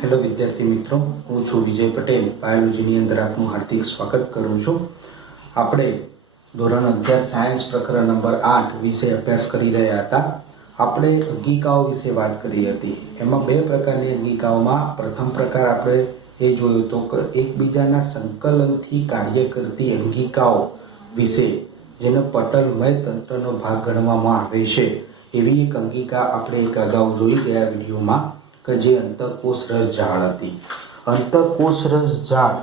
Hello વિદ્યાર્થી મિત્રો, હું છું વિજય પટેલ. બાયોલોજીની અંદર આપનું હાર્દિક સ્વાગત કરું છું. આપણે ધોરણ 11 સાયન્સ પ્રકરણ નંબર 8 વિશે અભ્યાસ કરી રહ્યા હતા. આપણે અંગિકાઓ વિશે વાત કરી હતી. એમાં બે પ્રકારની અંગિકાઓમાં પ્રથમ પ્રકાર આપણે એ જોયો હતો કે એકબીજાના સંકલનથી કાર્ય કરતી અંગિકાઓ વિશે, જેને પટલમય તંત્રનો ભાગ ગણવામાં આવે છે, એવી એક અંગિકા આપણે એક અગાઉ જોઈ ગયા વિડીયોમાં, કે જે અંતઃકોષ રસ જાળ હતી. અંતઃકોષ રસ જાળ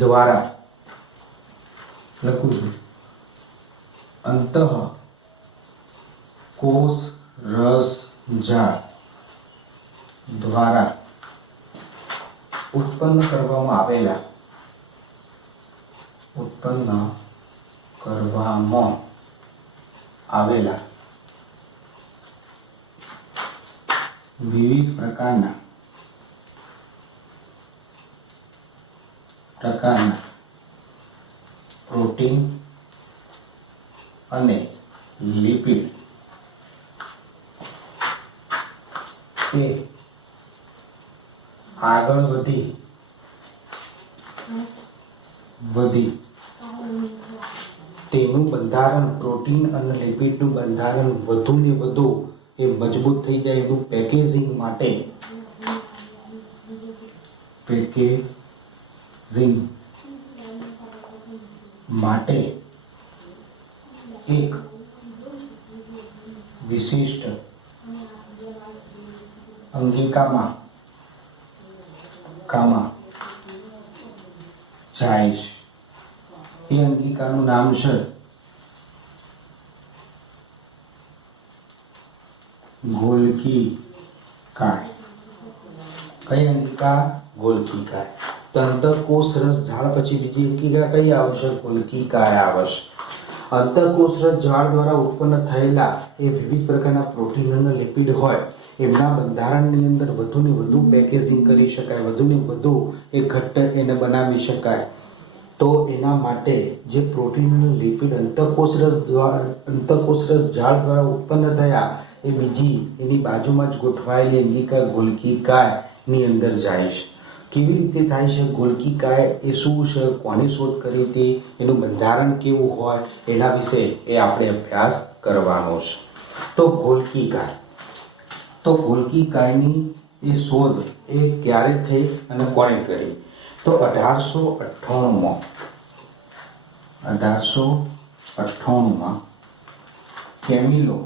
દ્વારા લખું છું, અંતઃકોષ રસ જાળ દ્વારા ઉત્પન્ન કરવામાં આવેલા વિવિધ પ્રકારના પ્રોટીન અને લિપિડ એ આગળ વધી તેનું બંધારણ, પ્રોટીન અને લિપિડનું બંધારણ વધુ ને વધુ એ મજબૂત થઈ જાય એનું પેકેજિંગ માટે એક વિશિષ્ટ અંગિકામાં જાય છે. એ અંગિકાનું નામ છે ગોલ્કી કાય. કઈ અંગિકા? ગોલ્કી કાય. તો અંતઃકોષ રસ જાળ પછી બીજી અંગિકા કઈ આવશે? ગોલ્કી કાય આવશે. અંતઃકોષ રસ જાળ દ્વારા ઉત્પન્ન થયેલા એ વિવિધ પ્રકારના પ્રોટીન અને લિપિડ હોય, એમના બંધારણની અંદર વધુ ને વધુ પેકેજિંગ કરી શકાય, વધુ ને વધુ એ ઘટ્ટ એને બનાવી શકાય. તો એના માટે જે પ્રોટીન અને લિપિડ અંતઃકોષ રસ જાળ દ્વારા ઉત્પન્ન થયા, એ બીજી એની બાજુમાં જ ગોઠવાયેલી અંગિકા ગોલ્કી કાય ની અંદર જાય છે. કેવી રીતે થાય છે ગોલ્કી કાય? એ શું છે? કોની શોધ કરી હતી? એનું બંધારણ કેવું હોય? એના વિશે એ આપણે અભ્યાસ કરવાનો છે. તો ગોલ્કી કાયની એ શોધ એ ક્યારે થઈ અને કોણે કરી? તો 1898માં કેમિલો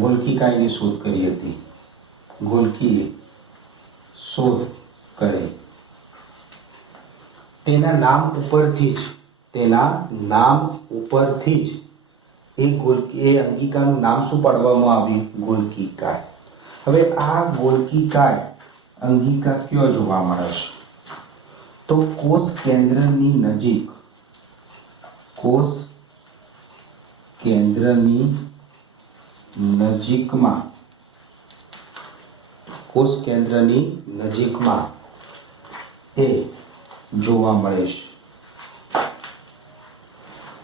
ગોલ્કી કાયની શોધ કરી હતી. ગોલ્કીએ શોધ કરી. તેના નામ ઉપરથી જ એ અંગિકાનું નામ શું પાડવામાં આવ્યું? ગોલ્કી કાય. હવે આ ગોલ્કી કાય અંગિકા ક્યાં જોવા મળે છે? તો કોષ કેન્દ્રની નજીકમાં એ જોવા મળે છે.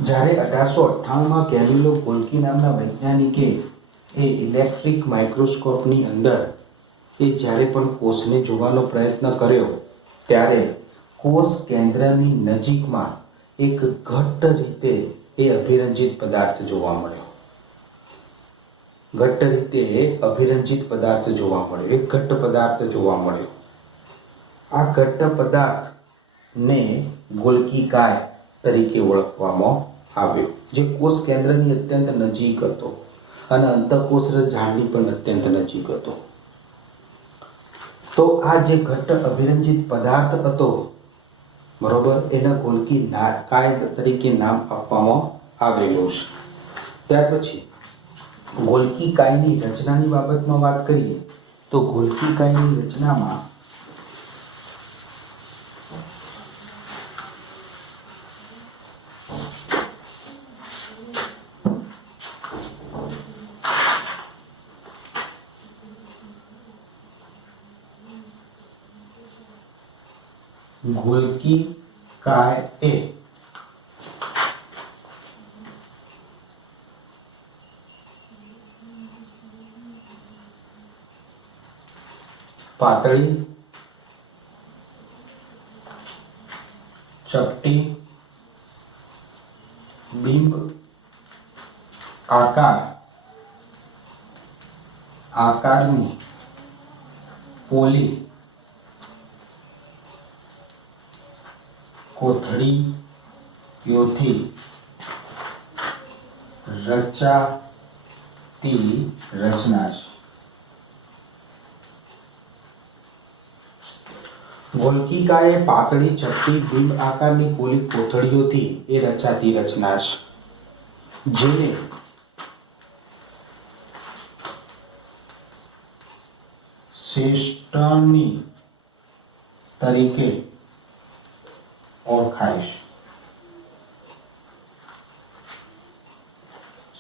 જ્યારે 1898માં કેમિલો ગોલ્કી નામના વૈજ્ઞાનિકે એ ઇલેક્ટ્રિક માઇક્રોસ્કોપની અંદર એ જ્યારે પણ કોષને જોવાનો પ્રયત્ન કર્યો, ત્યારે કોષ કેન્દ્રની નજીકમાં એક ઘટ્ટ રીતે એ અભિરંજિત પદાર્થ જોવા મળ્યો. એક ઘટ્ટ પદાર્થ જોવા મળ્યો. આ ઘટ્ટ પદાર્થને ગોલ્કી કાય તરીકે ઓળખવામાં આવ્યો, જે કોષ કેન્દ્રની અત્યંત નજીક હતો અને અંતઃકોષ રસ જાળની પણ અત્યંત નજીક હતો. તો આ જે ઘટ્ટ અભિરંજિત પદાર્થ હતો, બરોબર, એના ગોલ્કી કાય તરીકે નામ આપવામાં આવેલું છે. ત્યાર પછી ગોલ્કી કાયની રચનાની બાબતમાં વાત કરીએ તો ગોલ્કી કાયની રચનામાં ગોલ્કી काय ए पातળી चपटी बिंब आकार आकारनी पोली कोथળીઓથી રચાતી રચના છે. ગોલકીકાએ પાતળી ચપટી બિંબ આકારની પોલી કોથળીઓથી એ રચાતી રચના છે જેને સિસ્ટર્ની તરીકે ઓળખાય છે.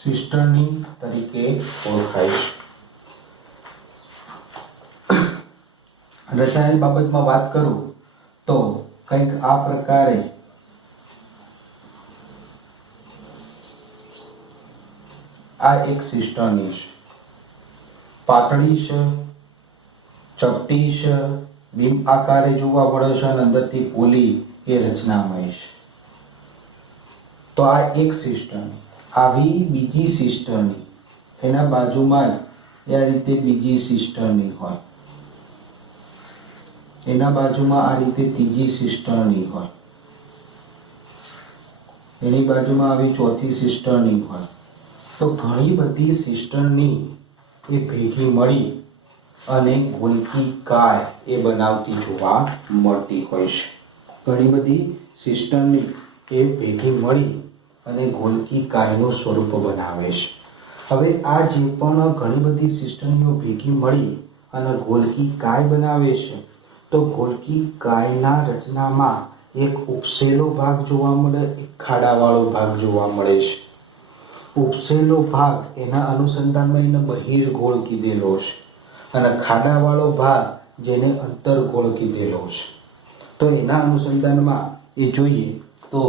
સિસ્ટર્ની તરીકે ઓળખાય છે. રચનાની બાબતમાં વાત કરું તો કંઈક આ પ્રકારે આ એક સિસ્ટર્ની છે. પાતળી છે, ચપટી છે, બિંબ આકારે જોવા મળે છે અને અંદરથી પોલી એ રચનામય છે. તો આ એક સિસ્ટર્ની. આવી બીજી સિસ્ટર્ની એના બાજુમાં જ આ રીતે બીજી સિસ્ટર્ની હોય, એના બાજુમાં આ રીતે ત્રીજી સિસ્ટર્ની હોય, એની બાજુમાં આવી ચોથી સિસ્ટર્ની હોય. તો ઘણી બધી સિસ્ટર્ની એ ભેગી મળી અને ગોલકી કાય એ બનાવતી જોવા મળતી હોય છે. ઘણી બધી સિસ્ટર્ની એ ભેગી મળી અને ગોલકી કાયનું સ્વરૂપ બનાવે છે. હવે આ જે પણ ઘણી બધી સિસ્ટર્નીઓ ભેગી મળી અને ગોલકી કાય બનાવે છે તો ગોલકી કાયના રચનામાં એક ઉપસેલો ભાગ જોવા મળે, એક ખાડાવાળો ભાગ જોવા મળે છે. ઉપસેલો ભાગ એના અનુસંધાનમાં એને બહિર્ગોળ કીધેલો છે અને ખાડાવાળો ભાગ જેને અંતર્ગોળ કીધેલો છે. તો એના અનુસંધાનમાં એ જોઈએ તો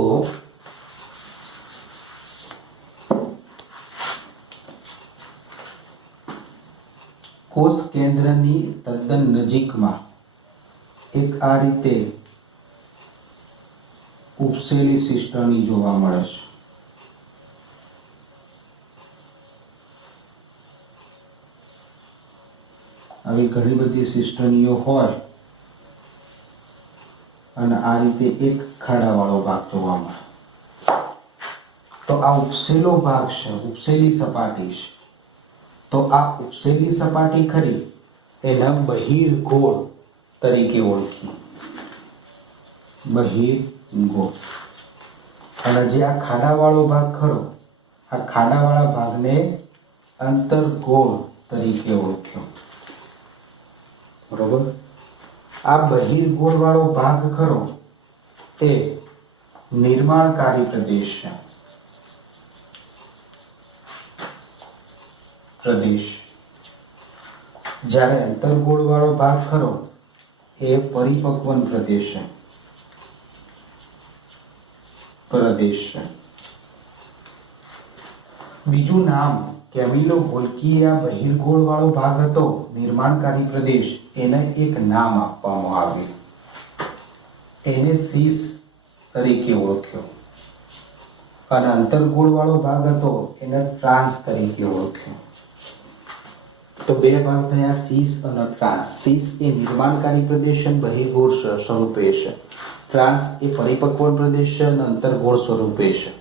કોષ કેન્દ્રની તદ્દન નજીકમાં એક આ રીતે ઉપસેલી સિસ્ટર્ની જોવા મળે છે. આવી ઘણી બધી સિસ્ટર્નીઓ હોય અને આ રીતે એક ખાડાવાળો ભાગ જોવા મળે. તો આ ઉપસેલો ભાગ છે, ઉપસેલી સપાટી છે. તો આ ઉપસેલી સપાટી ખરી એના બહિર્ગોળ તરીકે ઓળખી, બહિર્ગોળ. અને જે આ ખાડાવાળો ભાગ ખરો આ ખાડાવાળા ભાગને અંતર્ગોળ તરીકે ઓળખ્યો. બરોબર. આ બહિર્ગોળ વાળો ભાગ ખરો એ નિર્માણકારી પ્રદેશ છે. જ્યારે અંતર્ગોળ વાળો ભાગ ખરો એ પરિપક્વન પ્રદેશ છે. બીજું નામ કેમિલો ગોલકી આ બહિર્ગોળ વાળો ભાગ હતો નિર્માણકારી પ્રદેશ, એને એક નામ આપવામાં આવ્યું. એને સીસ તરીકે ઓળખ્યો અને અંતર્ગોળ વાળો ભાગ હતો એને ટ્રાન્સ તરીકે ઓળખ્યો. તો બે ભાગ થયા, સીસ અને ટ્રાન્સ. સીસ એ નિર્માણકારી પ્રદેશ અને બહિર્ગોળ સ્વરૂપે છે. ટ્રાન્સ એ પરિપક્વ પ્રદેશ છે અને અંતર્ગોળ સ્વરૂપે છે.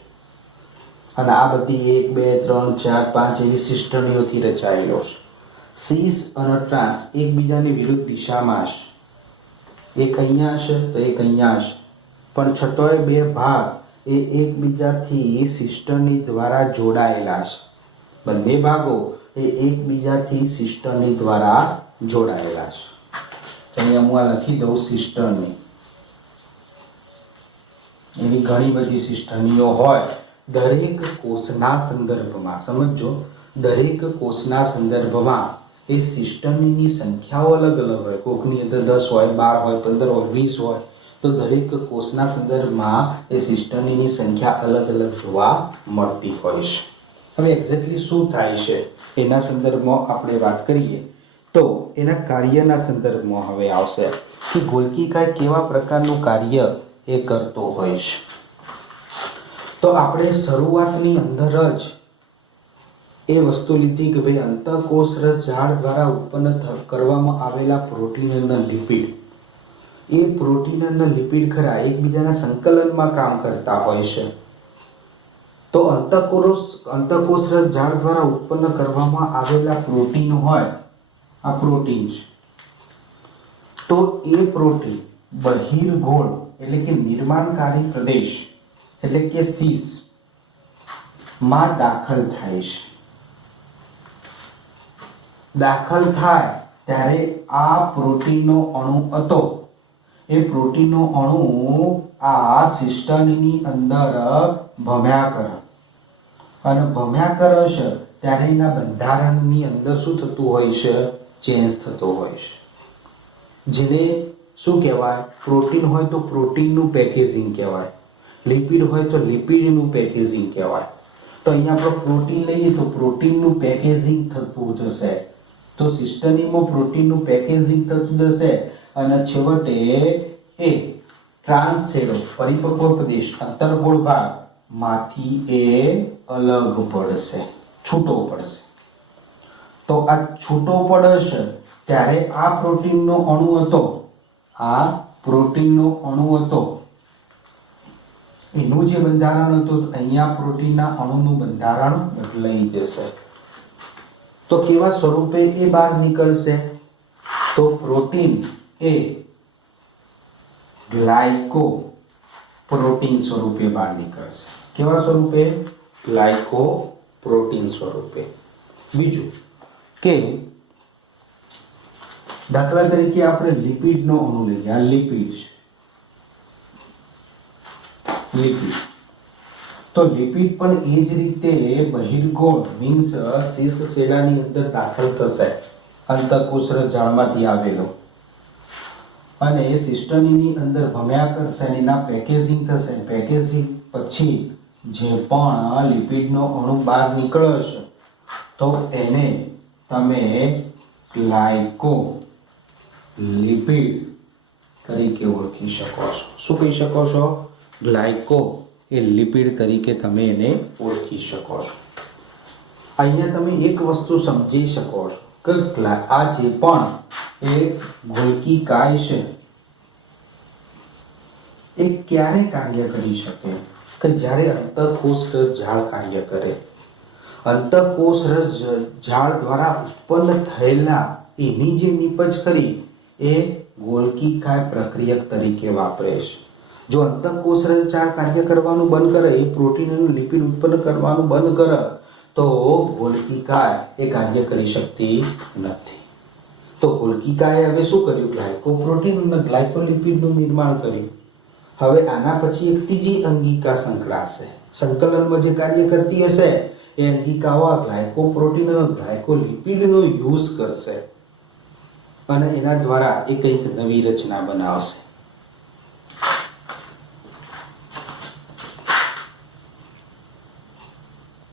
અને આ બધી 1 2 3 4 5 એવી સિસ્ટર્નીઓથી રચાયેલો છે. સીસ અને ટ્રાન્સ એકબીજાની વિરુદ્ધ દિશામાં છે. એક અહીંયા છે તો એક અહીંયા છે, પણ છતોય બે ભાગ એ એકબીજાથી સિસ્ટર્ની દ્વારા જોડાયેલા છે. બંને ભાગો એ એકબીજાથી સિસ્ટર્ની દ્વારા જોડાયેલા છે. અહીંયા હું આ લખી દઉં સિસ્ટર્ની. એવી ઘણી બધી સિસ્ટર્નીઓ હોય. દરેક કોષના સંદર્ભમાં સમજો, દરેક કોષના સંદર્ભમાં એ સિસ્ટર્નીની સંખ્યાઓ અલગ અલગ હોય. કોકની અંદર 10 હોય, 12 હોય, 15 હોય, 20 હોય, તો દરેક કોષના સંદર્ભમાં એ સિસ્ટર્નીની સંખ્યા અલગ અલગ જોવા મળતી હોય છે. હવે એક્ઝેક્ટલી શું થાય છે એના સંદર્ભમાં આપણે વાત કરીએ તો એના કાર્યના સંદર્ભમાં હવે આવશે કે ગોલ્કી કાય કેવા પ્રકારનું કાર્ય એ કરતો હોય છે. તો આપણે શરૂઆતની અંદર જ એ વસ્તુ લીધી કે ભાઈ અંતઃકોષરસ ઝાડ દ્વારા ઉત્પન્ન કરવામાં આવેલા પ્રોટીન અને લિપિડ, એ પ્રોટીન અને લિપિડ ખરા એકબીજાના સંકલનમાં કામ કરતા હોય છે. તો અંતઃકોષરસ ઝાડ દ્વારા ઉત્પન્ન કરવામાં આવેલા પ્રોટીન હોય, આ પ્રોટીન છે, તો એ પ્રોટીન બહિર્ગોળ એટલે કે નિર્માણકારી પ્રદેશ એટલે કે સીસ માં દાખલ થાય છે. દાખલ થાય ત્યારે આ પ્રોટીનનો અણુ હતો, એ પ્રોટીનનો અણુ આ સિસ્ટર્નની અંદર ભમ્યા કરે અને ભમ્યા કરે છે ત્યારે એના બંધારણની અંદર શું થતું હોય છે? ચેન્જ થતો હોય છે. જેને શું કહેવાય? પ્રોટીન હોય તો પ્રોટીનનું પેકેજિંગ કહેવાય, લિપિડ હોય તો લિપિડનું પેકેજિંગ કહેવાય. તો અહીંયા આપણે પ્રોટીન લઈએ તો પ્રોટીનનું પેકેજિંગ થતું જશે, તો સિસ્ટર્નીમાં પ્રોટીનનું પેકેજિંગ થતું જશે અને છેવટે એ ટ્રાન્સેડો પરિપક્વ પ્રદેશ અંતર્ગોળ ભાગ માંથી એ અલગ પડશે, છૂટો પડશે. તો આ છૂટો પડશે ત્યારે આ પ્રોટીનનો અણુ હતો, આ પ્રોટીનનો અણુ હતો, એનું જે બંધારણ હતું અહીંયા પ્રોટીનના અણુનું બંધારણ બદલાઈ જશે. તો કેવા સ્વરૂપે એ બહાર નીકળશે? તો પ્રોટીન એ ગ્લાયકોપ્રોટીન સ્વરૂપે બહાર નીકળશે. કેવા સ્વરૂપે? ગ્લાયકોપ્રોટીન સ્વરૂપે. બીજું કે દાખલા તરીકે આપણે લિપિડનો અણુ લઈએ, આ લિપિડ છે, લિપિડ. તો લિપિડ પણ એ જ રીતે બહિર્ગોળ મીન્સ શીર્ષ શેડાની અંદર દાખલ થશે, અંતઃકોષરસ ઝાડમાંથી આવેલો, અને એ સિસ્ટર્નીની અંદર ભમ્યા કરશે અને એના પેકેજિંગ થશે. પેકેજિંગ પછી જે પણ લિપિડનો અણુ બહાર નીકળશે તો એને તમે ગ્લાયકોલિપિડ તરીકે ઓળખી શકો છો. શું કહી શકો છો? ગ્લાયકો એ લિપિડ તરીકે તમે એને ઓળખી શકો છો. અહીંયા તમે એક વસ્તુ સમજી શકો છો કે આ જે પણ એ ગોલ્કી કાય છે એ ક્યારે કાર્ય કરી શકે? કે જ્યારે અંતઃકોષરસ ઝાડ કાર્ય કરે. અંતઃકોષરસ ઝાડ દ્વારા ઉત્પન્ન થયેલા એની જે નીપજ કરી એ ગોલ્કી કાય પ્રક્રિયક તરીકે વાપરે છે. જો અંતઃકોષરસ ઝાડ કાર્ય કરવાનું બંધ કરે, એ પ્રોટીન અને લિપિડ ઉત્પન્ન કરવાનું બંધ કરે તો ગોલ્કી કાય એ કાર્ય કરી શકતી નથી. તો ગોલ્કી કાય હવે શું કર્યું? ગ્લાયકોપ્રોટીન અને ગ્લાયકોલિપિડનું નિર્માણ કર્યું. હવે આના પછી એક ત્રીજી અંગિકા સંકળાશે. સંકલનમાં જે કાર્ય કરતી હશે એ અંગિકાઓ આ ગ્લાયકોપ્રોટીન અને ગ્લાયકોલિપિડનો યુઝ કરશે અને એના દ્વારા એ કંઈક નવી રચના બનાવશે.